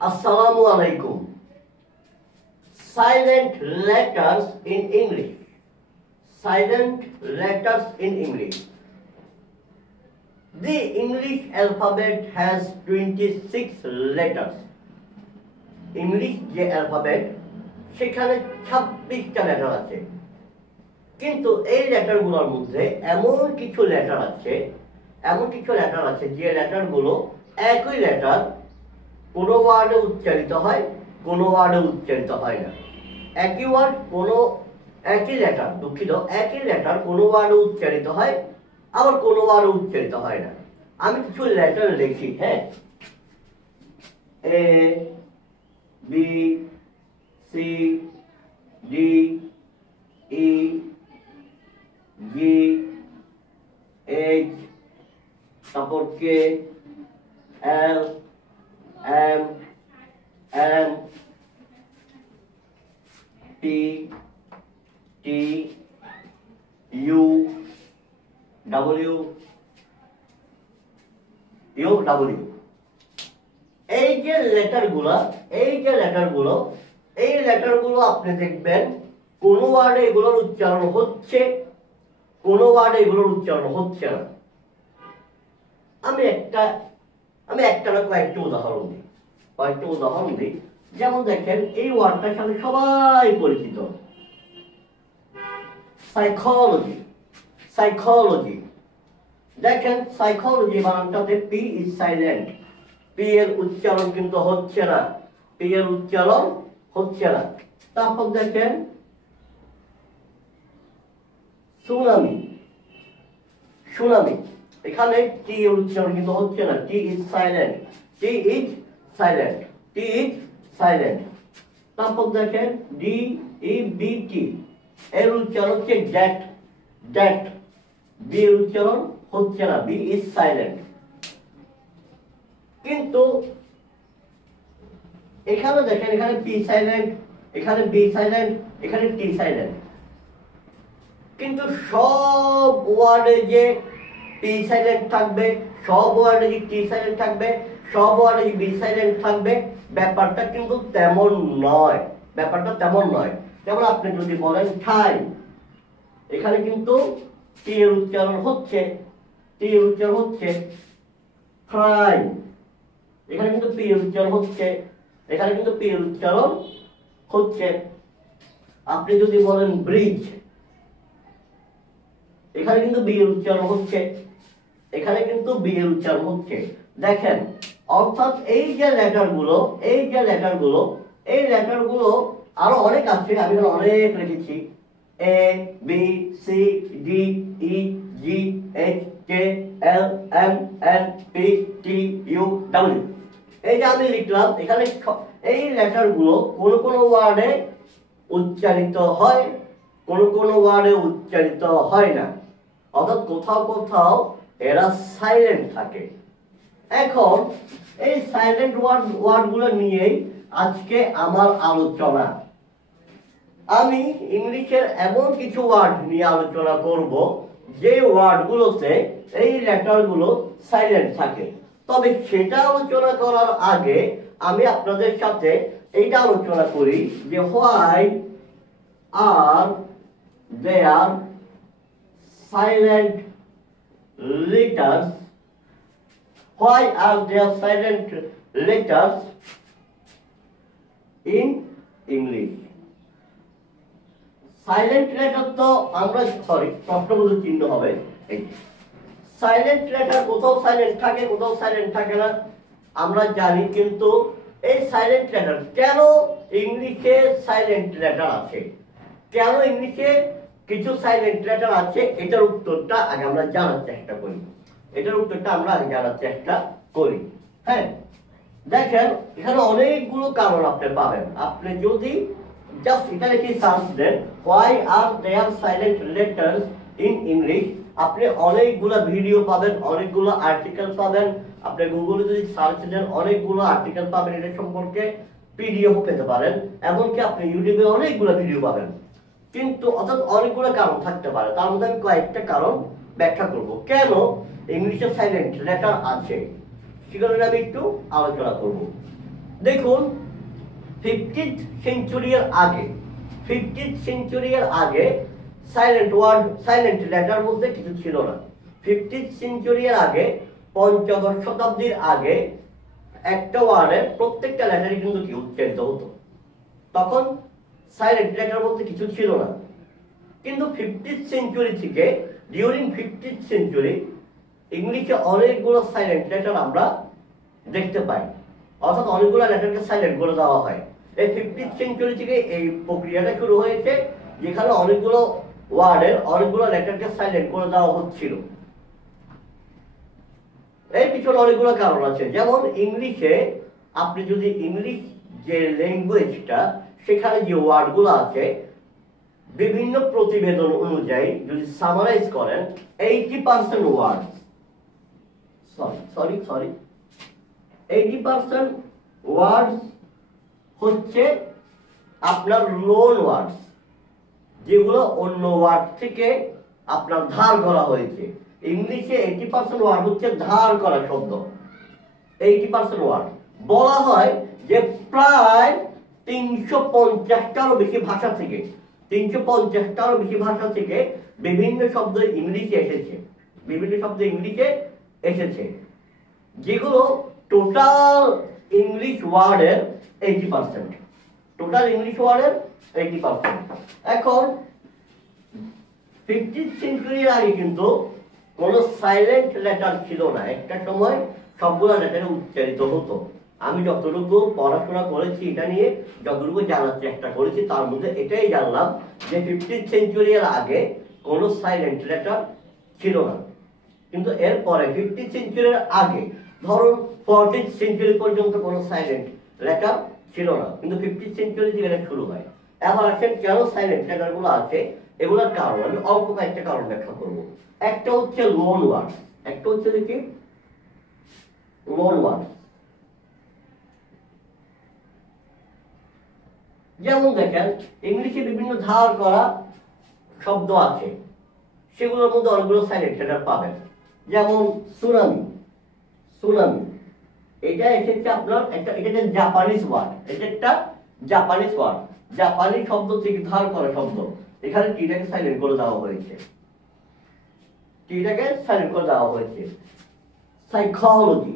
Assalamu alaikum. Silent letters in English. Silent letters in English. The English alphabet has 26 letters. English যে alphabet সেখানে 26টা letter আছে। কিন্তু এই লেটারগুলোর মধ্যে এমন কিছু লেটার আছে যে লেটারগুলো একই লেটার কোনো ওয়ার্ডে উচ্চারিত হয়, কোনো ওয়ার্ডে উচ্চারিত হয় না। একই ওয়ার্ড একই লেটার কোনো ওয়ার্ডে উচ্চারিত হয়, আবার কোনো ওয়ার্ডে উচ্চারিত হয় না। আমি কিছু লেটার লিখি, হ্যাঁ, A B C D E G H, তারপর K L M N T T U W এই যে লেটারগুলো আপনি দেখবেন কোন ওয়ার্ডে এগুলোর উচ্চারণ হচ্ছে, কোন ওয়ার্ডে এগুলোর উচ্চারণ হচ্ছে না। আমি একটা না কয়েকটা উদাহরণ দিই। যেমন দেখেন, এই ওয়ার্ডটার সাথে সবাই পরিচিত, সাইকোলজি। দেখেন, সাইকোলজি বানানটাতে পি ইজ সাইলেন্ট, পি এর উচ্চারণ কিন্তু হচ্ছে না, তারপর দেখেন সুনামি, এখানে টি এর উচ্চারণ কিন্তু হচ্ছে না, টি ইজ সাইলেন্ট। তারপর দেখেন ডি ই বি টি এর উচ্চারণ হচ্ছে ড্যাট, বি এর উচ্চারণ হচ্ছে না, বি ইজ সাইলেন্ট। কিন্তু এখানে দেখেন, এখানে পি সাইলেন্ট, এখানে বি সাইলেন্ট, এখানে টি সাইলেন্ট। কিন্তু সব ওয়ার্ডে যে পি সাইলেন্ট থাকবে, সব ওয়ার্ডে যে টি সাইলেন্ট থাকবে, সব ওয়ার্ডে যে বি সাইলেন্ট থাকবে, ব্যাপারটা কিন্তু তেমন নয়। যেমন আপনি যদি বলেন ঠাই, এখানে কিন্তু টি এর উচ্চারণ হচ্ছে, ফ্রাই, এখানে কিন্তু পি এর উচ্চারণ হচ্ছে, আপনি যদি বলেন ব্রিজ, এখানে কিন্তু বি এর উচ্চারণ হচ্ছে, দেখেন। অর্থাৎ এই যে লেটারগুলো আরো অনেক আছে, আমি অনেক লিখেছি, A B C D E G H K L M N P T U W. এই যে আমি লিখলাম, এখানে এই লেটারগুলো কোন ওয়ার্ডে উচ্চারিত হয়, কোন ওয়ার্ডে উচ্চারিত হয় না। অর্থাৎ কোথাও এরা সাইলেন্ট থাকে। এখন এই সাইলেন্ট ওয়ার্ডগুলো নিয়েই আজকে আমার আলোচনা। আমি ইংলিশের এমন কিছু ওয়ার্ড নিয়ে আলোচনা করব যে ওয়ার্ডগুলোতে এই লেটারগুলো সাইলেন্ট থাকে। তবে সেটা আলোচনা করার আগে আমি আপনাদের সাথে এইটা আলোচনা করি যে why are there silent letters in English? Silent letter তো আমরা প্রশ্নবোধক চিহ্ন হবে। সাইলেন্ট লেটার কোথাও সাইলেন্ট থাকে, কোথাও সাইলেন্ট থাকে না, আমরা জানি। কিন্তু এই সাইলেন্ট লেটার কেন ইংলিশে সাইলেন্ট লেটার আছে, কেন ইংলিশে কিছু সাইলেন্ট লেটার আছে, এটার উত্তরটা আগে আমরা জানার চেষ্টা করি। হ্যাঁ, দেখেন, এখানে অনেকগুলো কারণ আপনি পাবেন। আপনি যদি জাস্ট এখানে কি সার্চ দেন why are there silent letters in English, আপনি অনেকগুলো ভিডিও পাবেন, অনেকগুলো আর্টিকেল পাবেন। আপনি গুগলে যদি সার্চ দেন অনেকগুলো আর্টিকেল পাবেন, এটা সম্পর্কে পিডিএফ পেতে পারেন, এমনকি আপনি ইউটিউবে অনেকগুলো ভিডিও পাবেন। কিন্তু অর্থাৎ অনেকগুলো কারণ থাকতে পারে, তার মধ্যে আমি কয়েকটা কারণ ব্যাখ্যা করব কেন ইংলিশে সাইলেন্ট লেটার আছে, সেগুলো আমি একটু আলোচনা করব। দেখুন 50th সেঞ্চুরির আগে 50th সেঞ্চুরির আগে সাইলেন্ট ওয়ার্ড সাইলেন্ট লেটার বলতে কিছু ছিল না। 50th সেঞ্চুরির আগে পঞ্চদশ শতাব্দীর আগে একটা ওয়ার্ডের প্রত্যেকটা লেটারই কিন্তু কি উচ্চারিত হতো। তখন সাইলেন্ট লেটার বলতে কিছু ছিল না। কিন্তু 50th সেঞ্চুরি থেকে ডিউরিং 50th সেঞ্চুরি ইংলিশে অনেকগুলো সাইলেন্ট লেটার আমরা দেখতে পাই, অর্থাৎ অনেকগুলো লেটারকে সাইলেন্ট করে দেওয়া হয়। এই 50th সেঞ্চুরি থেকে এই প্রক্রিয়াটা শুরু হয়েছে, যেখানে অনেকগুলো ওয়ার্ডের অনেকগুলো লেটারকে সাইলেন্ট করে দেওয়া হচ্ছিল। এর পিছনে অনেকগুলো কারণ আছে। যেমন ইংলিশে আপনি যদি ইংলিশ যে ল্যাঙ্গুয়েজটা সেখানে যে ওয়ার্ডগুলো আছে বিভিন্ন প্রতিবেদন অনুযায়ী যদি সামারাইজ করেন 80% ওয়ার্ড 80% ওয়ার্ড হচ্ছে আপনার লোন ওয়ার্ড, যেগুলো অন্য ওয়ার্ড থেকে আপনার ধার করা হয়েছে। ইংলিশে 80% ওয়ার্ড হচ্ছে ধার করা শব্দ। 80% ওয়ার্ড বলা হয় যে প্রায় 350টারও বেশি ভাষা থেকে 350টারও বেশি ভাষা থেকে বিভিন্ন শব্দ ইংলিশে এসেছে, বিভিন্ন শব্দ ইংলিশে এসেছে, যেগুলো টোটাল ইংলিশ ওয়ার্ডের 80%। টোটাল ইংলিশ ওয়ার্ডের 80%। এখন 50th সেঞ্চুরির আগে কিন্তু কোনো সাইলেন্ট লেটার ছিল না। একটা সময় সবগুলো লেটারে উচ্চারিত হতো। আমি যতটুকু পড়াশোনা করেছি এটা নিয়ে, যতটুকু জানার চেষ্টা করেছি, তার মধ্যে এটাই জানলাম যে 50th সেঞ্চুরির আগে কোনো সাইলেন্ট লেটার ছিল না। কিন্তু এরপরে 50th সেঞ্চুরির আগে ধরুন 40th সেঞ্চুরি পর্যন্ত কোনো সাইলেন্ট লেটার ছিল না, কিন্তু 50th সেঞ্চুরি থেকে এটা শুরু হয়। এবার আসেন কেন সাইলেন্ট লেটারগুলো আছে, এগুলোর কারণ আমি অল্প কয়েকটা কারণ ব্যাখ্যা করবো। একটা হচ্ছে লোন ওয়ার্ড, একটা হচ্ছে কি লোন ওয়ার্ড। যেমন দেখেন ইংলিশে বিভিন্ন ধার করা শব্দ আছে, সেগুলোর মধ্যে অনেকগুলো সাইলেন্ট লেটার পাবেন। যেমন সুনামি, সুনামি এটা এসেছে আপনার এটা একটা জাপানিজ ওয়ার্ড, এটা একটা জাপানিজ ওয়ার্ড, জাপানি শব্দ থেকে ধার করা শব্দ। এখানে টিটাকে সাইলেন্ট করে দেওয়া হয়েছে, টিটাকে সাইলেন্ট করে দেওয়া হয়েছে। সাইকোলজি,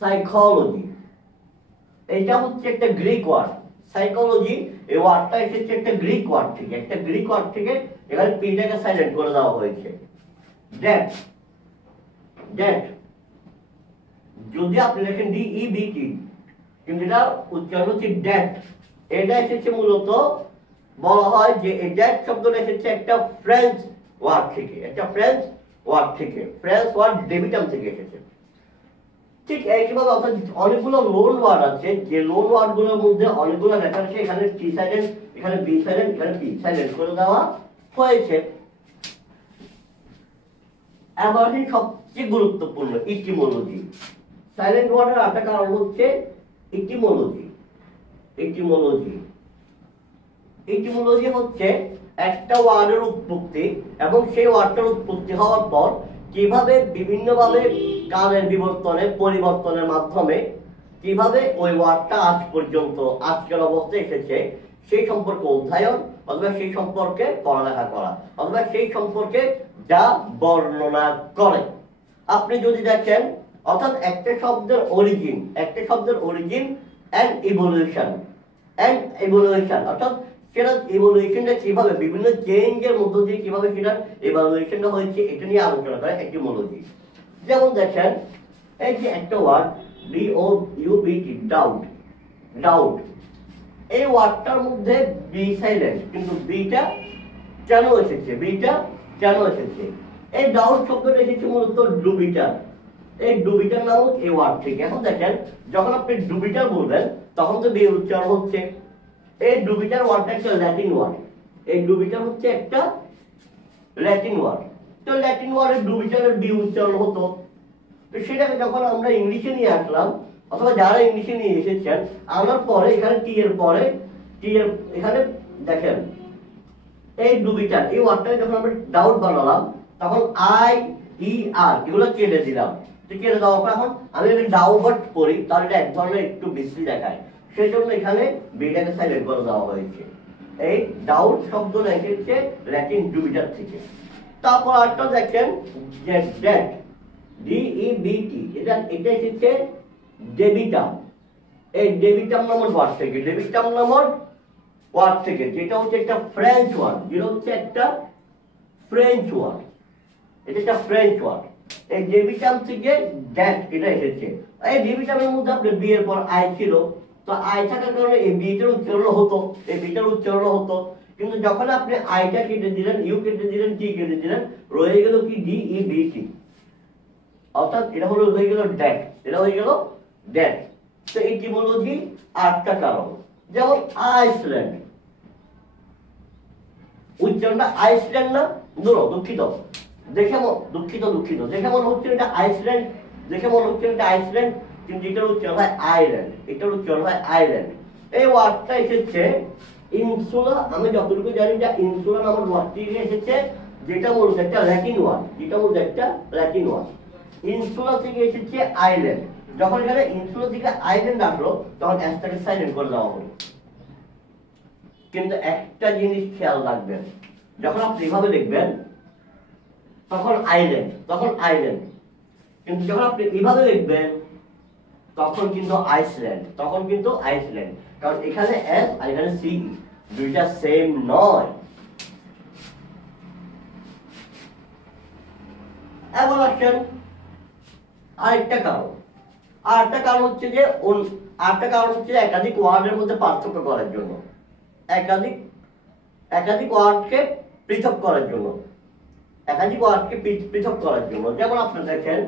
সাইকোলজি এটা হচ্ছে একটা গ্রিক ওয়ার্ড। সাইকোলজি এই ওয়ার্ডটা এসেছে একটা গ্রিক ওয়ার্ড থেকে, একটা গ্রিক ওয়ার্ড থেকে এখানে টিটাকে সাইলেন্ট করে দেওয়া হয়েছে। ডেট, ডেট যদি আপনি লেখেন DEBT, কিন্তু এটা উচ্চারণ হচ্ছে ডেট। এটা এসেছে মূলত বলা হয় যে এই ডেট শব্দটা এসেছে একটা ফ্রেঞ্চ ওয়ার্ড থেকে, একটা ফ্রেঞ্চ ওয়ার্ড থেকে, ফ্রেঞ্চ ওয়ার্ড ডেবিটাম থেকে এসেছে। ঠিক একইভাবে অর্থাৎ অনেকগুলো লোন ওয়ার্ড আছে, যে লোন ওয়ার্ডগুলোর মধ্যে অনেকগুলো লেটার আছে, এখানে টি সাইলেন্ট, এখানে বি সাইলেন্ট, এখানে পি সাইলেন্ট করে দেওয়া হয়েছে। এবার সবচেয়ে গুরুত্বপূর্ণ ইটিমোলজি। সাইলেন্ট ওয়ার্ডের আরেকটা কারণ হচ্ছে ইটিমোলজি। ইটিমোলজি, ইটিমোলজি হচ্ছে একটা ওয়ার্ডের উৎপত্তি এবং সেই ওয়ার্ডটার উৎপত্তি হওয়ার পর কিভাবে বিভিন্নভাবে কালের বিবর্তনে পরিবর্তনের মাধ্যমে কিভাবে ওই ওয়ার্ডটা আজ পর্যন্ত আজকের অবস্থায় এসেছে সেই সম্পর্কে অধ্যয়ন অথবা সেই সম্পর্কে পড়ালেখা করা অথবা সেই সম্পর্কে যা বর্ণনা করে। আপনি যদি দেখেন অর্থাৎ একটা শব্দের অরিজিন, একটা শব্দের origin and evolution, and evolution অর্থাৎ সেটা ইভলিউশনটা কিভাবে বিভিন্ন চেঞ্জের মধ্য দিয়ে কিভাবে সেটার ইভলিউশনটা হয়েছে এটা নিয়ে আলোচনা করে এটিমোলজি। যেমন দেখেন এই যে একটা ওয়ার্ড DOUBT, ডাউট, ডাউট, এই ওয়ার্ডটার মধ্যে বি সাইলেন্ট, কিন্তু বিটা কেন এসেছে, বিটা কেন এসেছে? এই ডাউট শব্দটা এসেছে মূলত ডুবিটার, এই ডুবিটার নামক এই ওয়ার্ড থেকে। এখন দেখেন যখন আপনি ডুবিটার বলবেন তখন তো বি উচ্চারণ হচ্ছে। এই ডুবিটার ওয়ার্ডটা একটা ল্যাটিন ওয়ার্ড, এই ডুবিটার হচ্ছে একটা ল্যাটিন ওয়ার্ড। তো ল্যাটিন ওয়ার্ডের ডুবিটারের বি উচ্চারণ হতো। তো সেটাকে যখন আমরা ইংলিশে নিয়ে আসলাম অথবা যারা ইংলিশে নিয়ে এসেছেন আনার পরে এখানে টি এর পরে টি এর এখানে দেখেন এই ডুবিটার এই ওয়ার্ডটাকে যখন আমরা ডাউট বানালাম তখন IER এগুলো কেটে দিলাম, কেটে দেওয়ার পর এখন আমি যদি ডাউবার্ট করি তাহলে এটা এক ধরনের একটু বিশ্রী দেখায়, সেই জন্য এখানে বিটাকে সাইলেন্ট করে দেওয়া হয়েছে। এই ডাউট শব্দ এসেছে ল্যাটিন ডুবিটার থেকে। তারপর আরেকটা দেখেন যে ডেট, DEBT, এটা এসেছে ডেবিটাম। এই ডেবিটাম নামক ওয়ার্ড থেকে, ডেবিটাম নামক ওয়ার্ড থেকে, যেটা হচ্ছে একটা ফ্রেঞ্চ ওয়ার্ড, যেটা হচ্ছে একটা ফ্রেঞ্চ ওয়ার্ড, এটা একটা ফ্রেঞ্চ ওয়ার্ড। এই ডেবিটাম থেকে ড্যাট এটা এসেছে। এই ডেবিটামের মধ্যে আপনার বি এর পর আই ছিল, তো আই থাকার কারণে এই বিটার উচ্চারণ হতো, এই বিটার উচ্চারণ হতো। কিন্তু যখন আপনি আইটা কেটে দিলেন, ইউ কেটে দিলেন, টি কেটে দিলেন, রয়ে গেল কি DEBT, অর্থাৎ এটা হলো হয়ে গেল ড্যাট, এটা হয়ে গেল ড্যাট। তো ইটিমোলজি 8টা কারণ। যেমন আইসল্যান্ড, উচ্চারণটা আইসল্যান্ড না, দুঃখিত, দেখে দুঃখিত দেখে মনে হচ্ছে এটা আইসল্যান্ড, দেখে মনে হচ্ছে এটা আইসল্যান্ড, কিন্তু এটার উচ্চারণ হয় আইল্যান্ড, এটার উচ্চারণ হয় আইল্যান্ড। এই ওয়ার্ডটা এসেছে ইনসুলা, আমি যতটুকু জানি যে ইনসুলা নামের ওয়ার্ডটি এসেছে, যেটা মূলত একটা ল্যাটিন ওয়ার্ড, যেটা মূলত একটা ল্যাটিন ওয়ার্ড। ইনসুলা থেকে এসেছে আইল্যান্ড। যখন এখানে ইনসুলা থেকে আইল্যান্ড আসলো তখন এসটাকে সাইলেন্ট করে দেওয়া হলো। কিন্তু একটা জিনিস খেয়াল রাখবেন, যখন আপনি এভাবে লিখবেন তখন আইল্যান্ড, তখন আইল্যান্ড, কিন্তু যখন আপনি এভাবে লিখবেন তখন কিন্তু আইসল্যান্ড, তখন কিন্তু আইসল্যান্ড, কারণ এখানে এস আর এখানে সি দুইটা সেম নয়। এবার আসেন আরেকটা কারণ, আরেকটা কারণ হচ্ছে যে আরেকটা কারণ হচ্ছে একাধিক ওয়ার্ডের মধ্যে পার্থক্য করার জন্য, একাধিক ওয়ার্ডকে পৃথক করার জন্য, একাধিক ওয়ার্ডকে পৃথক করার জন্য। যেমন আপনি দেখেন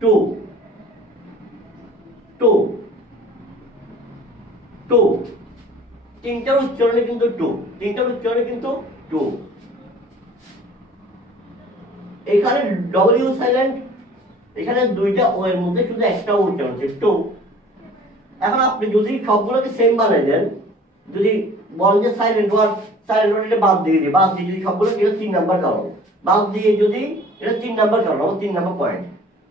টু, টু, টু, তিনটার উচ্চারণে কিন্তু টু, তিনটার উচ্চারণে কিন্তু টু। এখানে ডব্লিউ সাইলেন্ট, এখানে দুইটা ও এর মধ্যে শুধু একটা উচ্চারণ হচ্ছে টু। এখন আপনি যদি সবগুলোকে সেম বানাই দেন, যদি বলেন যে সাইলেন্ট ওয়ার্ড, সাইলেন্ট ওয়ার্ড এটা বাদ দিয়ে দিই, বাদ দিয়ে যদি সবগুলোকে, এটা 3 নাম্বার কারণ, বাদ দিয়ে যদি এটা 3 নাম্বার কারণ, আমার 3 নাম্বার পয়েন্ট,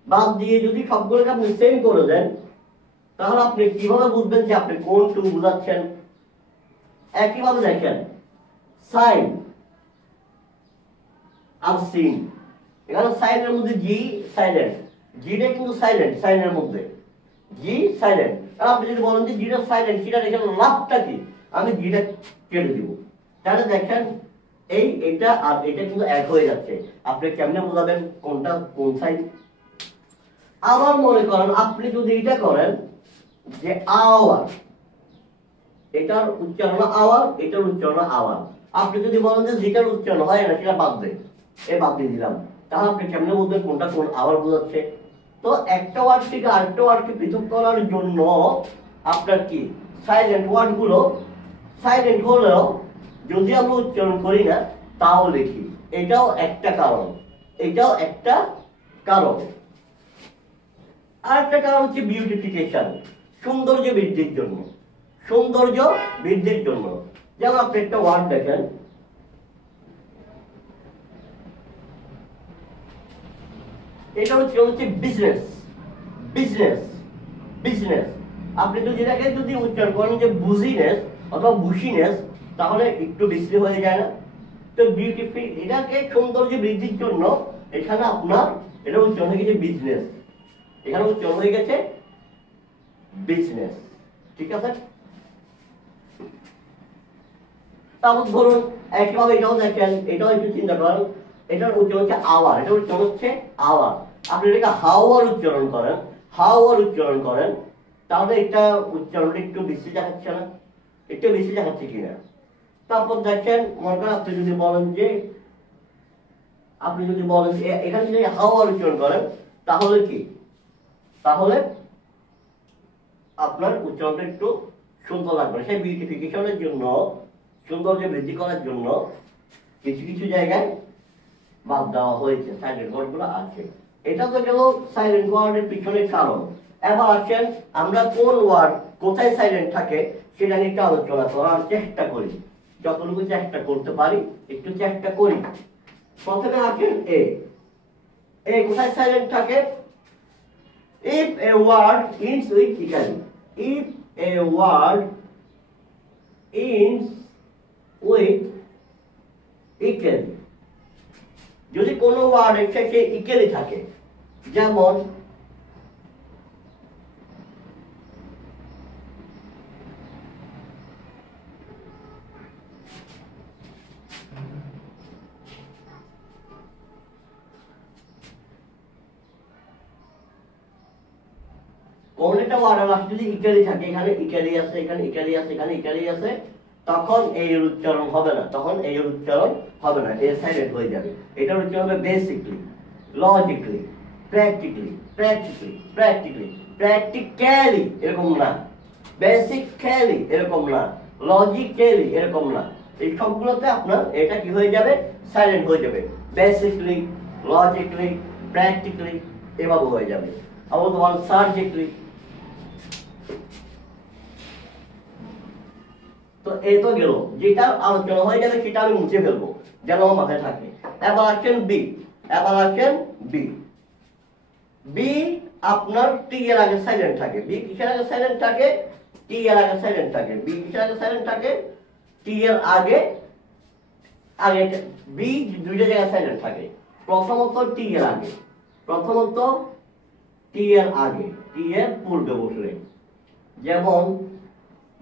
বাদ দিয়ে যদি সবগুলোকে আপনি সেম করে দেন, তাহলে আপনি কিভাবে বুঝবেন যে আপনি কোন টু বুঝাচ্ছেন? একইভাবে দেখেন সাইন আর সিন, এখানে সাইনের মধ্যে জি সাইলেন্ট, জিটা কিন্তু সাইলেন্ট, সাইনের মধ্যে জি সাইলেন্ট। আর আপনি যদি বলেন যে জিটা সাইলেন্ট, সেটা এখানে লাভটা কি, আমি জিটা কেটে দিব, তাহলে দেখেন এই এটা আর এটা কিন্তু এক হয়ে যাচ্ছে। আপনি কেমনে বোঝাবেন কোনটা কোন সাইড? আবার মনে করেন আপনি যদি এটা করেন যে আওয়ার, এটার উচ্চারণ আওয়ার, এটার উচ্চারণ আওয়ার, আপনি যদি বলেন যে যেটার উচ্চারণ হয় না সেটা বাদ দেয়, এ বাদ দিয়ে দিলাম, তাহলে আপনি কেমনে বুঝবেন কোনটা কোন আওয়ার বোঝাচ্ছে? তো একটা ওয়ার্ড থেকে আরেকটা ওয়ার্ডকে পৃথক করার জন্য আপনার কি সাইলেন্ট ওয়ার্ডগুলো সাইলেন্ট হলেও যদি আমরা উচ্চারণ করি না তাও লিখি, এটাও একটা কারণ, এটাও একটা কারণ। আরেকটা কারণ হচ্ছে বিউটিফিকেশন, সৌন্দর্য বৃদ্ধির জন্য, সৌন্দর্য বৃদ্ধির জন্য। যেমন আপনি একটা ওয়ার্ড দেখেন, এটা হচ্ছে বিজনেস, বিজনেস, বিজনেস। আপনি যদি এটাকে যদি উচ্চারণ করেন যে বুজিনেস অথবা বুশিনেস, তাহলে একটু বিশ্রী হয়ে যায় না? তো বিউটিফুল, এটাকে সৌন্দর্য বৃদ্ধির জন্য এখানে আপনার এটা উচ্চারণ হয়ে গেছে বিজনেস, এখানে উচ্চারণ হয়ে গেছে বিজনেস, ঠিক আছে? তারপর ধরুন একইভাবে এটাও দেখেন, এটাও একটু চিন্তা করেন, এটার উচ্চারণ হচ্ছে আওয়ার, এটা উচ্চারণ হচ্ছে আওয়ার। আপনি এটাকে হাওয়ার উচ্চারণ করেন, হাওয়ার উচ্চারণ করেন, তাহলে এটা উচ্চারণটা একটু বেশি দেখাচ্ছে না? একটু বেশি দেখাচ্ছে কিনা? তারপর দেখেন মনে করেন আপনি যদি বলেন যে এখানে যদি হাওয়ার উচ্চারণ করেন তাহলে কি, তাহলে আপনার উচ্চারণটা একটু সুন্দর লাগবে। সেই বিউটিফিকেশনের জন্য, সৌন্দর্য বৃদ্ধি করার জন্য কিছু কিছু জায়গায় বাদ দেওয়া হয়েছে, সাইলেন্ট ওয়ার্ডগুলো আছে। এটা তো গেল সাইলেন্ট ওয়ার্ডের পিছনের কারণ। এবার আসেন আমরা কোন ওয়ার্ড কোথায় সাইলেন্ট থাকে সেটা নিয়ে একটু আলোচনা করার চেষ্টা করি, যতটুকু চেষ্টা করতে পারি একটু চেষ্টা করি। প্রথমে আসেন এ, কোথায় সাইলেন্ট থাকে? If a word ends with Italy, if a word ends with Italy, যদি কোনো ওয়ার্ডের শেষে ইকেলি থাকে, যেমন কোন একটা ওয়ার্ডের লাস্টে যদি ইকালি থাকে, এখানে ইকালি আছে, এখানে ইকালি আছে, এখানে ইকালি আছে, তখন এই উচ্চারণ হবে না, তখন এই উচ্চারণ হবে না, এ সাইলেন্ট হয়ে যাবে। এটার উচ্চারণ হবে basically, logically, practically, practically, practically, practically এরকম না, বেসিক্যালি এরকম না, লজিক্যালি এরকম না। এই সবগুলোতে আপনার এটা কি হয়ে যাবে? সাইলেন্ট হয়ে যাবে। বেসিকলি, লজিক্যালি, প্র্যাকটিক্যালি এভাবে হয়ে যাবে। আবার তোমার সার্জিক্যালি। তো এই তো গেল, যেটা আলোচনা হয়ে যাবে সেটা আমি মুছে ফেলবো যেন আমার মাথায় থাকে। এবার আসেন বি, এবার আসেন বি। বি আপনার টি এর আগে সাইলেন্ট থাকে। বি কিসের আগে সাইলেন্ট থাকে? টি এর আগে সাইলেন্ট থাকে। বি কিসের আগে সাইলেন্ট থাকে? টি এর আগে, আগে বি দুইটা জায়গায় সাইলেন্ট থাকে। প্রথমত টি এর আগে, প্রথমত টি এর আগে, টি এর পূর্বে বসলে, যেমন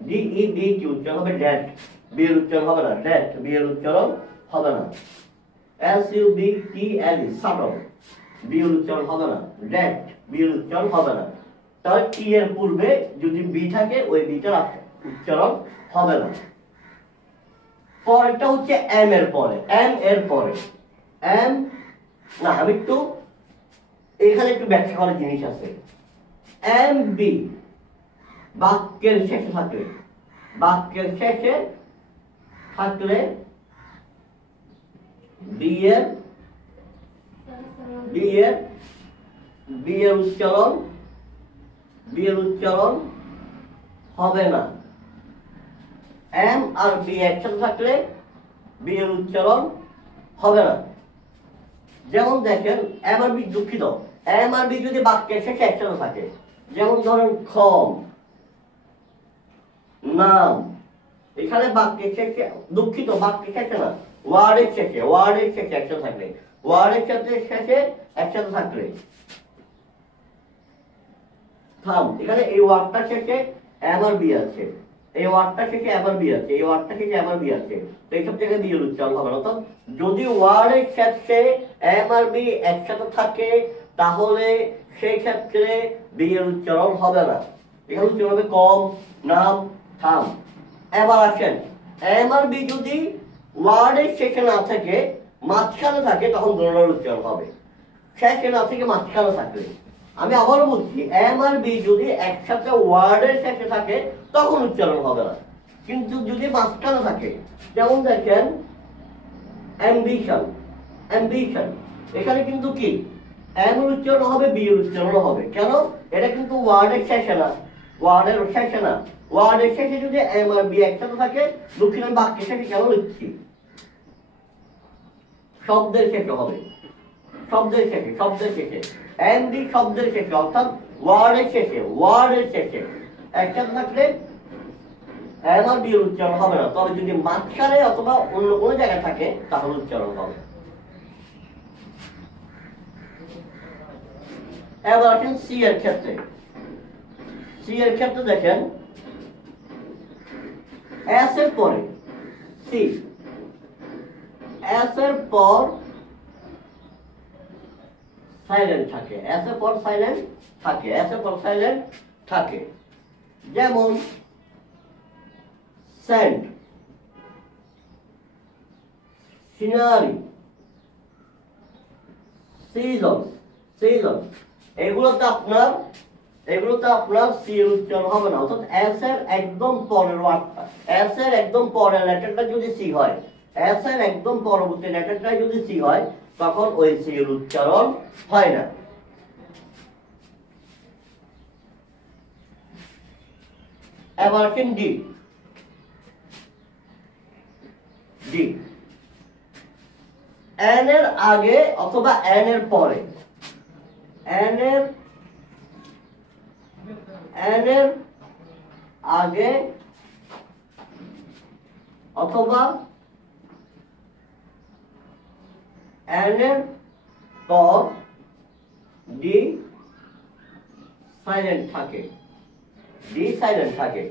ডি ই ডি টি উচ্চারণ হবে ড্যাট, বি এর উচ্চারণ হবে না, ড্যাট বি এর উচ্চারণ হবে না। এস ইউ বি টি এল ই শাটল, বি এর উচ্চারণ হবে না, ড্যাট বি এর উচ্চারণ হবে না। তাহলে টি এর পূর্বে যদি বি থাকে, ওই বিটার উচ্চারণ হবে না। পরেরটা হচ্ছে এম এর পরে, এম এর পরে, এম না, আমি একটু এখানে একটু ব্যাখ্যা করার জিনিস আছে। এম বি বাক্যের শেষে থাকলে, বাক্যের শেষে থাকলে বি এর, বি এর, বি এর উচ্চারণ, বি এর উচ্চারণ হবে না। এম আর বি একসাথে থাকলে বি এর উচ্চারণ হবে না। যেমন দেখেন এম আর বি, দুঃখিত, এম আর বি যদি বাক্যের শেষে একসাথে থাকে, যেমন ধরেন খম, নাম, এখানে বাক্যের শেষে, দুঃখিত বাক্যের শেষে না, ওয়ার্ডের শেষে, ওয়ার্ডের শেষে একসাথে থাকলে, ওয়ার্ডের সাথে শেষে একসাথে থাকলে, থাম, এখানে এই ওয়ার্ডটা শেষে এম আর বি আছে, এই ওয়ার্ডটা শেষে এম আর বি আছে, এই ওয়ার্ডটা শেষে এম আর বি আছে, তো এইসব জায়গায় বি এর উচ্চারণ হবে না। তো যদি ওয়ার্ডের শেষে এম আর বি একসাথে থাকে, তাহলে সেই ক্ষেত্রে বি এর উচ্চারণ হবে না। এখানে উচ্চারণ হবে কম, নাম, থাম। এবার আসেন, এম আর বি যদি ওয়ার্ডের শেষে না থাকে, মাঝখানে থাকে, তখন দুটোর উচ্চারণ হবে। শেষে না থেকে মাঝখানে থাকলে, আমি আবার বলছি, এম আর বি যদি একসাথে ওয়ার্ডের শেষে থাকে, তখন উচ্চারণ হবে না। কিন্তু যদি মাঝখানে থাকে, যেমন দেখেন অ্যাম্বিশন, অ্যাম্বিশন, এখানে কিন্তু কি এম এর উচ্চারণ হবে, বি এর উচ্চারণ হবে। কেন? এটা কিন্তু ওয়ার্ডের শেষে না, ওয়ার্ডের শেষে না, ওয়ার্ডের শেষে যদি এম আর বি একসাথে থাকে, দুঃখিত আমি বাক্যের শেষে কেন লিখছি, শব্দের শেষে হবে, শব্দের শেষে, শব্দের শেষে, এম বি শব্দের শেষে, অর্থাৎ ওয়ার্ডের শেষে, ওয়ার্ডের শেষে একসাথে থাকলে এম আর বি এর উচ্চারণ হবে না। তবে যদি মাঝখানে অথবা অন্য কোনো জায়গায় থাকে, তাহলে উচ্চারণ হবে। এবার আসেন সি এর ক্ষেত্রে। সি এর ক্ষেত্রে দেখেন এস এর পরে সি, এস এর পর সাইলেন্ট থাকে, এস এর পর সাইলেন্ট থাকে, এস এর পর সাইলেন্ট থাকে। যেমন সেন্ট, সিনারি, সিজন, সিজন, এগুলোতে আপনার, এগুলোতে আপনার সি এর উচ্চারণ হবে না। অর্থাৎ এস এর একদম পরের ওয়ার্ডটা, এস এর একদম পরের লেটারটা যদি সি হয়, এস এর একদম পরবর্তী লেটারটা যদি সি হয়, তখন ওই সি এর উচ্চারণ হয় না। এবার আসেন ডি, ডি, এন এর আগে অথবা এন এর পরে, এন এর এন এর আগে অথবা এন এর পর ডি সাইলেন্ট থাকে, ডি সাইলেন্ট থাকে।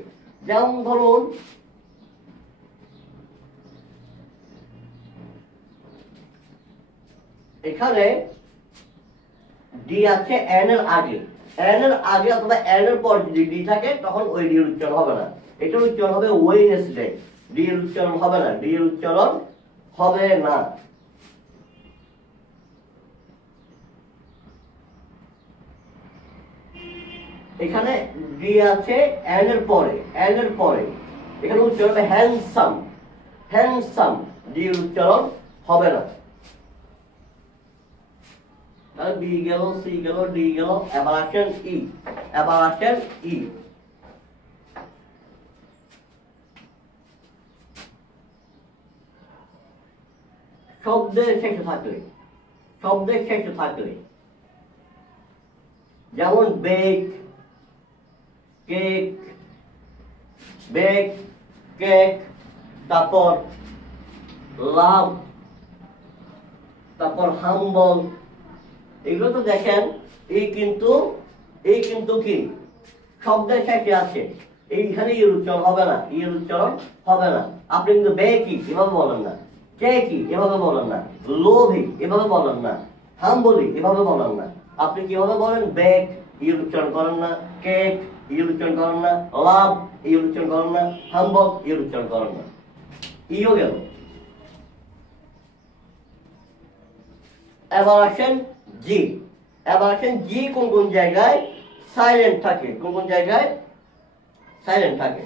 যেমন ধরুন এখানে ডি আছে এন এর আগে, এন এর আগে অথবা এন এর পর যদি ডি থাকে তখন ওই ডি এর উচ্চারণ হবে না, এটার উচ্চারণ হবে ওয়েডনেসডে, ডি এর উচ্চারণ হবে না, ডি এর উচ্চারণ হবে না। এখানে ডি আছে এন এর পরে, এন এর পরে এখানে উচ্চারণ হবে হ্যান্ডসাম, হ্যান্ডসাম, ডি এর উচ্চারণ হবে না। তাহলে বি গেল, সি গেল, ডি গেল, এবার আসেন ই, এবার আসেন ই। শব্দের শেষে থাকলে, শব্দের শেষে থাকলে যেমন বেক, কেক, বেক, কেক, তারপর লাভ, তারপর হাম্বল, এগুলো তো দেখেন এই কিন্তু কি শব্দের শেষে আছে, এইখানে এর উচ্চারণ হবে না, এর উচ্চারণ হবে না। আপনি কিন্তু বেকি এভাবে বলেন না, কেকি এভাবে বলেন না, লোভি এভাবে বলেন না, হাম্বলি এভাবে বলেন না। আপনি কিভাবে বলেন? বেক এর উচ্চারণ করেন না, কেক এর উচ্চারণ করেন না, লাভ এর উচ্চারণ করেন না, হাম্বল এর উচ্চারণ করেন না। ইও গেল। এবার আসেন জি, এবার আসেন জি কোন কোন জায়গায় সাইলেন্ট থাকে, কোন কোন জায়গায় সাইলেন্ট থাকে।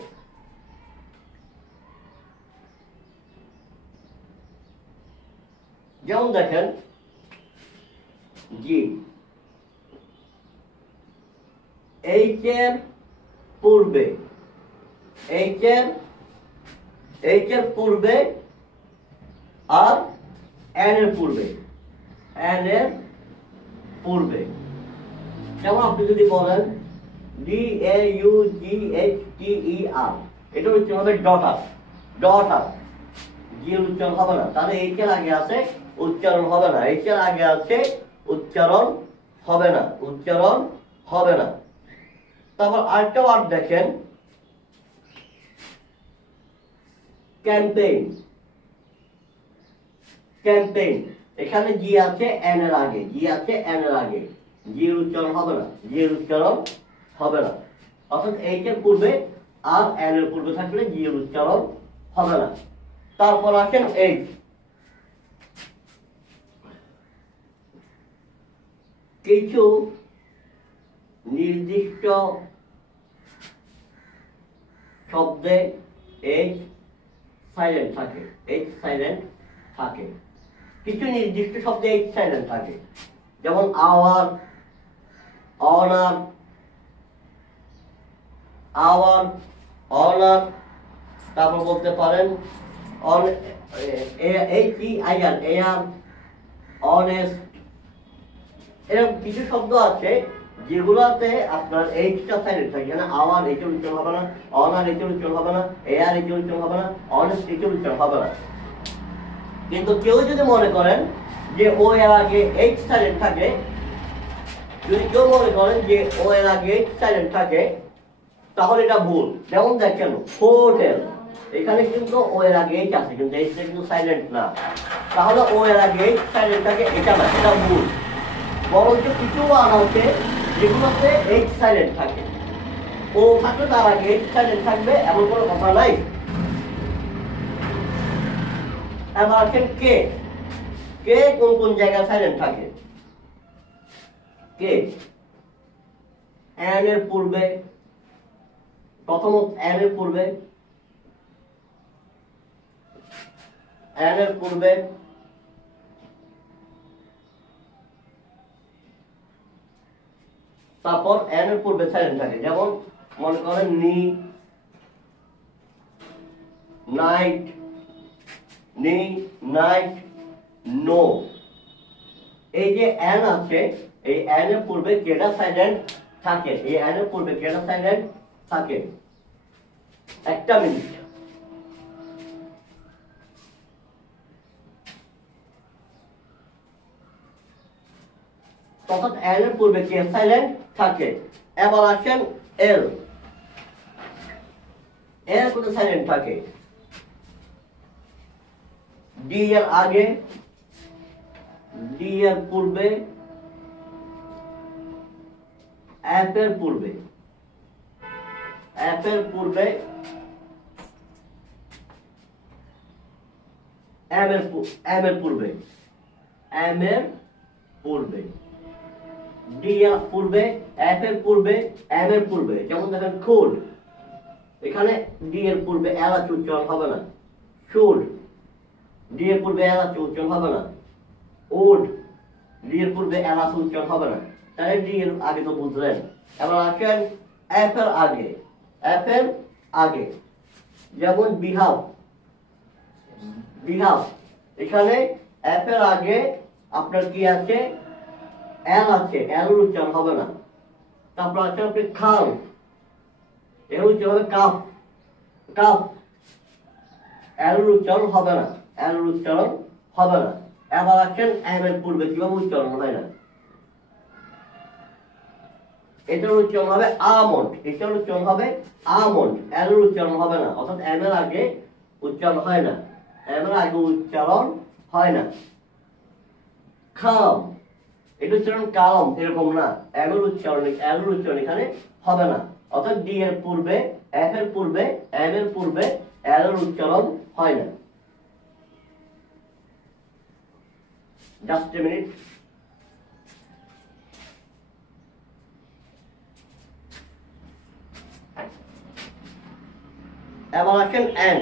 যেমন দেখেন জি, এইচ এর পূর্বে, এইচ এর পূর্বে আর এন এর পূর্বে, এন এর পূর্বে। যেমন আপনি যদি বলেন D A U G H T E R, এটা উচ্চারণ হবে ডটার, ডটার, জি এর উচ্চারণ হবে না। তাহলে এইচ এর আগে আছে উচ্চারণ হবে না, এইচ এর আগে আছে উচ্চারণ হবে না, উচ্চারণ হবে না। তারপর আরেকটা ওয়ার্ড দেখেন ক্যাম্পেইন, ক্যাম্পেইন, এখানে জি আছে এন এর আগে, জি আছে এন এর আগে, জি এর উচ্চারণ হবে না, জি এর উচ্চারণ হবে না। অর্থাৎ এইচ এর পূর্বে আর এন এর পূর্বে থাকলে জি এর উচ্চারণ হবে না। তারপর আসেন এইচ, কিছু নির্দিষ্ট শব্দে এইচ সাইলেন্ট থাকে, এইচ সাইলেন্ট থাকে, কিছু নির্দিষ্ট শব্দে এইচ সাইলেন্ট থাকে। যেমন আওয়ার, অনার, আওয়ার, অনার, তারপর বলতে পারেন on, H E I R, heir, honest. এরকম কিছু শব্দ আছে যেগুলোতে আপনার এইচটা সাইলেন্ট থাকে, যেন আওয়ার এইচের উচ্চারণ হবে না, অনার এইচের উচ্চারণ হবে না, এয়ার এইচের উচ্চারণ হবে না, অনেস্ট এইচের উচ্চারণ হবে না। কিন্তু কেউ যদি মনে করেন যে ও এর আগে এইচ সাইলেন্ট থাকে, যদি কেউ মনে করেন যে ও এর আগে এইচ সাইলেন্ট থাকে, তাহলে এটা ভুল। যেমন দেখেন হোটেল, এখানে কিন্তু ও এর আগে এইচ আছে কিন্তু এইচটা কিন্তু সাইলেন্ট না, তাহলে ও এর আগে এইচ সাইলেন্ট থাকে এটা না, এটা ভুল। বরঞ্চ কিছু ওয়ার্ড আছে যেগুলোতে এইচ সাইলেন্ট থাকে, ও থাকলে তার আগে এইচ সাইলেন্ট থাকবে এমন কোনো কথা নাই। এবার আসেন কে, কে কোন কোন জায়গায় সাইলেন্ট থাকে? কে এন এর পূর্বে, প্রথমত এন এর পূর্বে, এন এর পূর্বে, তারপর এন এর পূর্বে সাইলেন্ট থাকে। যেমন মনে করেন নি, নাইট, নি, নাইট, নো। এই যে এন আছে, এই এন এর পূর্বে কেটা সাইলেন্ট থাকে, এই এন এর পূর্বে কি একটা সাইলেন্ট থাকে। একটা মিনিট। অর্থাৎ এন এর পূর্বে কি সাইলেন্ট থাকে। এবার আসেন এল। এল কোথায় সাইলেন্ট থাকে? ডি এর আগে, ডি এর পূর্বে, এফ এর পূর্বে, এফ এর পূর্বে, এম এর পূর্বে, এম এর পূর্বে, ডি এর পূর্বে, এফ এর পূর্বে, এম এর পূর্বে। যেমন দেখেন খুড, এখানে ডি এর পূর্বে এল আছে, উচ্চারণ হবে না। শুড, ডি এর পূর্বে এল আছে, উচ্চারণ হবে না। উড, ডি এর পূর্বে এল আছে, উচ্চারণ হবে না। তাহলে ডি এর আগে তো বুঝলেন। এবার আসেন এফ এর আগে, এফ এর আগে। যেমন বিহাভ, বিহাভ, এখানে এফ এর আগে আপনার কি আছে? এল আছে, এল উচ্চারণ হবে না। তারপর আছে আপনি খাল, এর উচ্চারণ হবে কাফ, কাফ, এল উচ্চারণ হবে না, এল উচ্চারণ হবে না। এবার আছেন এম এর পূর্বে, কিভাবে উচ্চারণ হয় না? এটার উচ্চারণ হবে আমন্ড, এটার উচ্চারণ হবে আমন্ড, এল উচ্চারণ হবে না। অর্থাৎ এম এর আগে উচ্চারণ হয় না, এম এর আগে উচ্চারণ হয় না। খাম, এটা উচ্চারণ কালম, এরকম না। এম এর উচ্চারণ, এল এর উচ্চারণ এখানে হবে না। অর্থাৎ ডি এর পূর্বে, এফ এর পূর্বে, এম এর পূর্বে এল এর উচ্চারণ হয় না। Just a minute. এবার আসেন এন,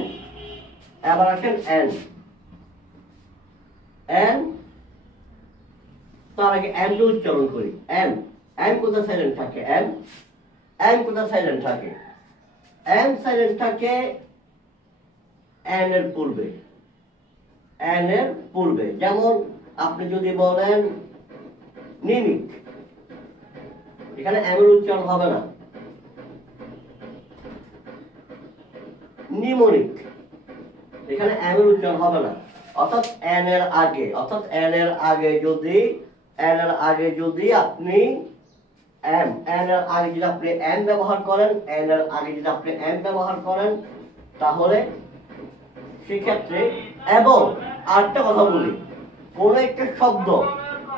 এবার আসেন এন। এন, তার আগে এন কে উচ্চারণ করি। এন, এন কোথায় সাইলেন্ট থাকে? এন, এন কোথায় সাইলেন্ট থাকে? এন সাইলেন্ট থাকে এন এর পূর্বে, এন এর পূর্বে। যেমন আপনি যদি বলেন নিমিক, এখানে এন এর উচ্চারণ হবে না। নিমোনিক, এখানে এম এর উচ্চারণ হবে না। অর্থাৎ এন এর আগে, অর্থাৎ এন এর আগে যদি, এন এর আগে যদি আপনি এম, এন এর আগে যদি আপনি এম ব্যবহার করেন, এন এর আগে যদি আপনি এম ব্যবহার করেন, তাহলে সেক্ষেত্রে, এবং আরেকটা কথা বলি, কোন একটা শব্দ,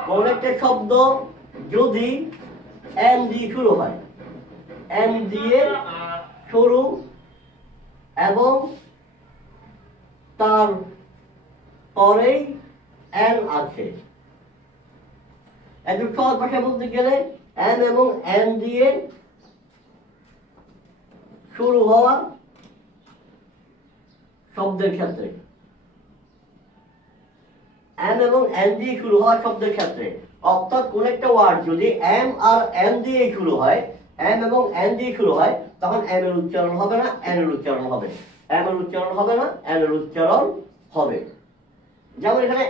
কোন একটা শব্দ যদি এম দিয়ে শুরু হয়, এম দিয়ে শুরু এবং তার পরেই এন আছে, একটু সহজ ভাষায় বলতে গেলে এম এবং এন দিয়ে শুরু হওয়া শব্দের ক্ষেত্রে, এম এবং এন দিয়ে শুরু হওয়া শব্দের ক্ষেত্রে, অর্থাৎ কোন একটা ওয়ার্ড যদি এম আর এন দিয়ে শুরু হয়, এম এবং এন দিয়ে শুরু হয়, তখন এম এর উচ্চারণ হবে না, এন এর উচ্চারণ হবে। এম এর উচ্চারণ হবে না, এন এর উচ্চারণ হবে। যেমন এখানে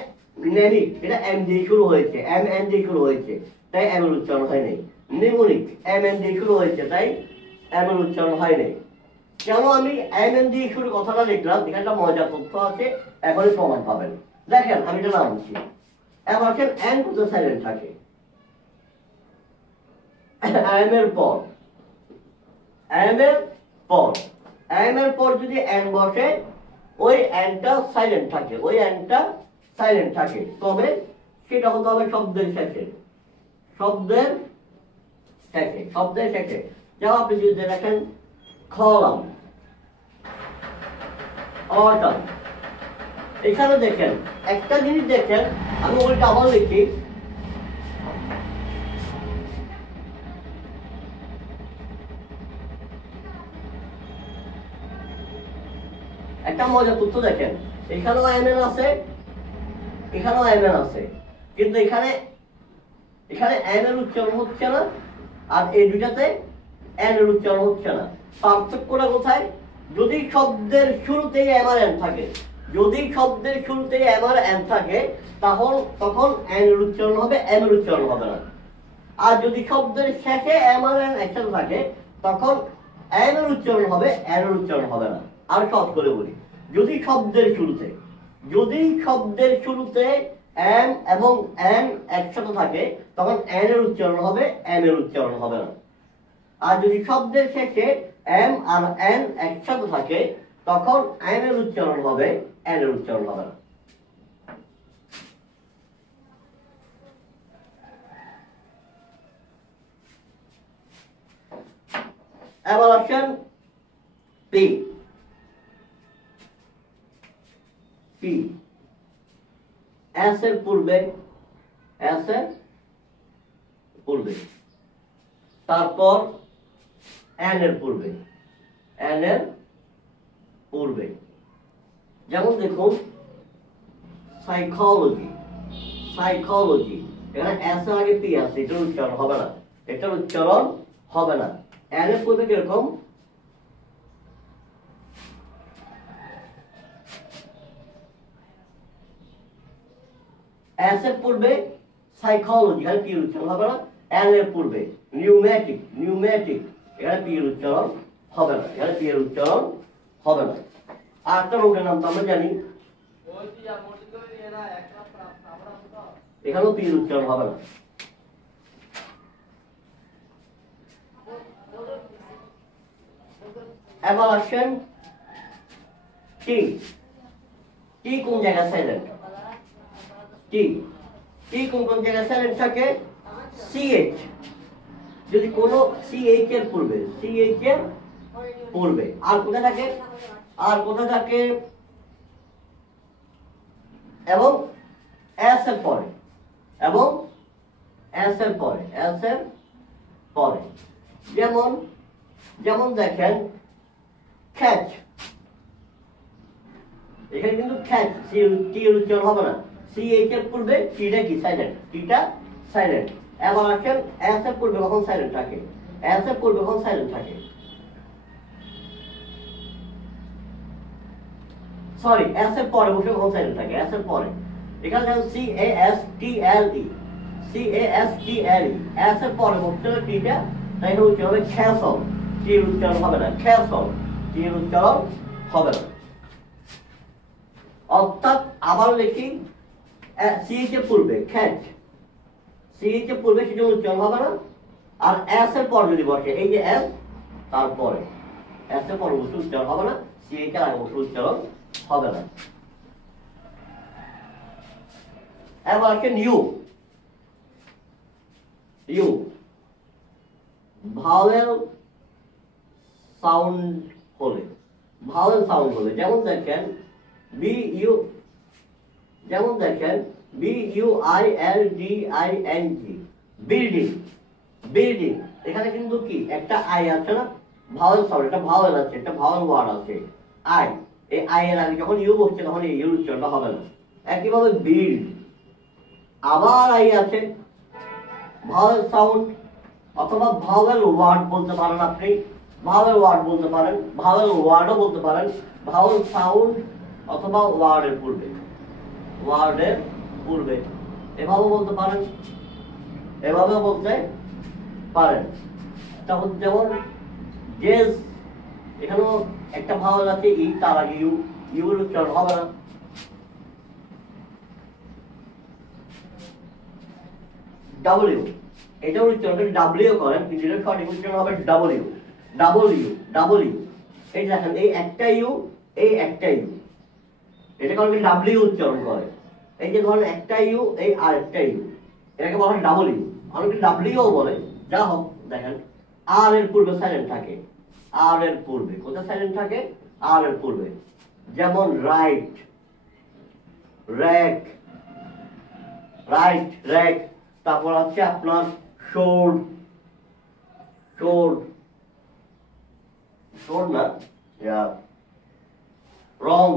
নেমিক, এটা এম দিয়ে শুরু হয়েছে, এম এন দিয়ে শুরু হয়েছে, তাই এম এর উচ্চারণ হয় নাই। নিমোনিক, এম এন দিয়ে শুরু হয়েছে, তাই এম এর উচ্চারণ হয় নাই। কেন আমি এম এন দিয়ে শুরু কথাটা লিখলাম? এখানে একটা মজার তথ্য আছে, এখনই প্রমাণ পাবেন। দেখেন আমি এটা নামছি। এবার দেখেন এন কোথায় সাইলেন্ট থাকে? এম এর পর, এম এর পর, এম এর পর যদি এন বসে, ওই এনটা সাইলেন্ট থাকে, ওই এনটা সাইলেন্ট থাকে। তবে সেটা হতে হবে শব্দের শেষে, শব্দের শেষে, শব্দের শেষে। যেমন আপনি যদি দেখেন কলাম, অটাম, এখানে দেখেন একটা জিনিস দেখেন, আমি ওইটা আবার লিখি। একটা মজার তথ্য দেখেন, এখানেও এম এন আছে, এখানেও এম এন আছে, কিন্তু এখানে এন এর উচ্চারণ হচ্ছে না, আর এই দুটাতে এন এর উচ্চারণ হচ্ছে না। পার্থক্যটা কোথায়? যদি শব্দের শুরুতেই এম আর এন থাকে, যদি শব্দের শুরুতেই এম আর এন থাকে, তখন এন এর উচ্চারণ হবে, এম এর উচ্চারণ হবে না। আর যদি শব্দের শেষে এম আর এন একসাথে থাকে তখন এম এর উচ্চারণ হবে, এন এর উচ্চারণ হবে না। আর সহজ করে বলি, যদি শব্দের শুরুতে এম এবং এন একসাথে থাকে তখন এন এর উচ্চারণ হবে, এম এর উচ্চারণ হবে না। আর যদি শব্দের শেষে এম আর এন একসাথে থাকে তখন এম এর উচ্চারণ হবে, এন এর উচ্চারণ হবে না। এবার আসেন পি। এস এর পূর্বে, তারপর এন এর পূর্বে, যেমন দেখুন সাইকোলজি, এখানে এস এর আগে পি আছে, এটার উচ্চারণ হবে না, এন এর পূর্বে কিরকম, এস এর পূর্বে সাইকোলজি, এখানে পি উচ্চারণ হবে না। এন এর পূর্বে নিউম্যাটিক, এখানে পি উচ্চারণ হবে না, আর একটা রোগের নাম তো আমরা জানি, এখানেও পি উচ্চারণ হবে না। এবার আসেন টি। কোন জায়গায় সাইলেন্ট, কোন জায়গায় সাইলেন্ট থাকে, সিএইচ, যদি কোনো সিএইচ এর পূর্বে, আর কোথায় থাকে, এবং এস এর পরে, যেমন দেখেন খ্যাচ, এখানে কিন্তু খ্যাচ টি এর উচ্চারণ হবে না, সিএইচ এর পূর্বে টিটা কি সাইলেন্ট। এবার আসেন এস এর পূর্বে কখন সাইলেন্ট থাকে, সরি এস এর পরে বসে কখন সাইলেন্ট থাকে, এখানে দেখেন CASTLE, এস এর পরে বসে টিটা, তাই উচ্চারণ হবে খ্যাসল, টি এর উচ্চারণ হবে না, অর্থাৎ আবার লিখি, সিএইচ এর পূর্বে খ্যাচ, সেটা উচ্চারণ হবে না। আর এস এর পর যদি বসে, এই যে এস, তারপরে এস এর পরে বসে উচ্চারণ হবে না, সিএইচ এর আগে বসে উচ্চারণ হবে না। এবার আসেন ইউ। ভাওয়েল সাউন্ড হলে, যেমন দেখেন BUILDING, বিল্ডিং, এখানে কিন্তু কি একটা আই আছে না, ভাওয়েল সাউন্ড, একটা ভাওয়েল আছে, একটা ভাওয়েল ওয়ার্ড আছে আই, এই আই এর আগে যখন ইউ বসছে তখন এই ইউর উচ্চারণটা হবে না। একইভাবে বিল্ড, আবার আই আছে, ভাওয়েল সাউন্ড অথবা ভাওয়েল ওয়ার্ড বলতে পারেন, আপনি ভাওয়েল ওয়ার্ডও বলতে পারেন, ভাওয়েল সাউন্ড অথবা ওয়ার্ডের পূর্বে, এভাবেও বলতে পারেন, তখন যেমন গেজ, এখানেও একটা ভাওয়েল আছে ই, তার আগে ইউ এর উচ্চারণ হবে না। ডাব্লিউ, এটা উচ্চারণ ডাব্লিউ করেন, কিন্তু এটা সঠিক উচ্চারণ হবে ডাব্লিউ। এই দেখেন এই একটা ইউ, এটা কারণ ডাব্লিউ উচ্চারণ করে, এই যে ধরেন একটা ইউ, এই আর একটা ইউ, এটাকে বলা হয় ডাব্লিউ, অনেকে ডাব্লিউ বলে। যা হোক, দেখেন আর এর পূর্বে সাইলেন্ট থাকে, কোথায় সাইলেন্ট থাকে, আর এর পূর্বে, যেমন রাইট, র্যাক, তারপর আছে আপনার শোল্ড না, রং,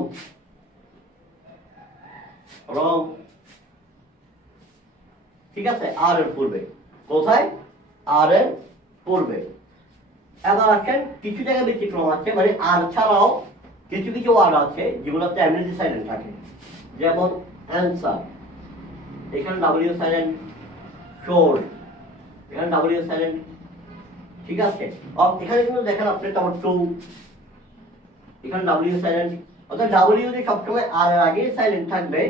ঠিক আছে, আর এর পূর্বে, কোথায়, আর এর পূর্বে। এবার আসেন কিছু জায়গায় ব্যতিক্রম আছে, মানে আর ছাড়াও কিছু ওয়ার্ড আছে যেগুলোতে এমনিতে সাইলেন্ট থাকে, যেমন অ্যান্সার, এখানে ডাব্লিউ সাইলেন্ট, শোল্ড, এখানে ডাব্লিউ সাইলেন্ট, ঠিক আছে। এখানে কিন্তু দেখেন আপনি টমেটো, এখানে ডাব্লিউ সাইলেন্ট, অর্থাৎ ডাব্লিউ যে সবসময় আর এর আগে সাইলেন্ট থাকবে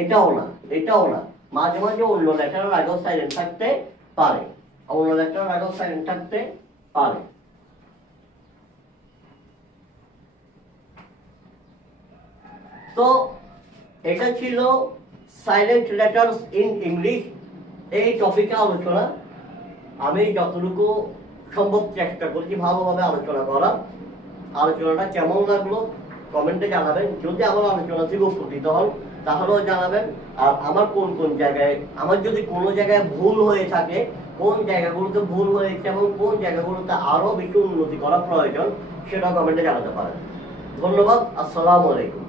এটাও না, এটাও না, মাঝে মাঝে অন্য লেটারের আগেও সাইলেন্ট থাকতে পারে, অন্য লেটারের আগেও সাইলেন্ট থাকতে পারে। তো এটা ছিল সাইলেন্ট লেটারস ইন ইংলিশ, এই টপিকে আলোচনা। আমি যতটুকু সম্ভব চেষ্টা করছি ভালোভাবে আলোচনা করার। আলোচনাটা কেমন লাগলো কমেন্টে জানাবেন। যদি আমার আলোচনা থেকে উপকৃত হন তাহলেও জানাবেন। আর আমার কোন কোন জায়গায়, আমার যদি কোনো জায়গায় ভুল হয়ে থাকে, কোন জায়গাগুলোতে ভুল হয়েছে এবং কোন জায়গাগুলোতে আরো বেশি উন্নতি করা প্রয়োজন, সেটা কমেন্টে জানাতে পারেন। ধন্যবাদ। আসসালামু আলাইকুম।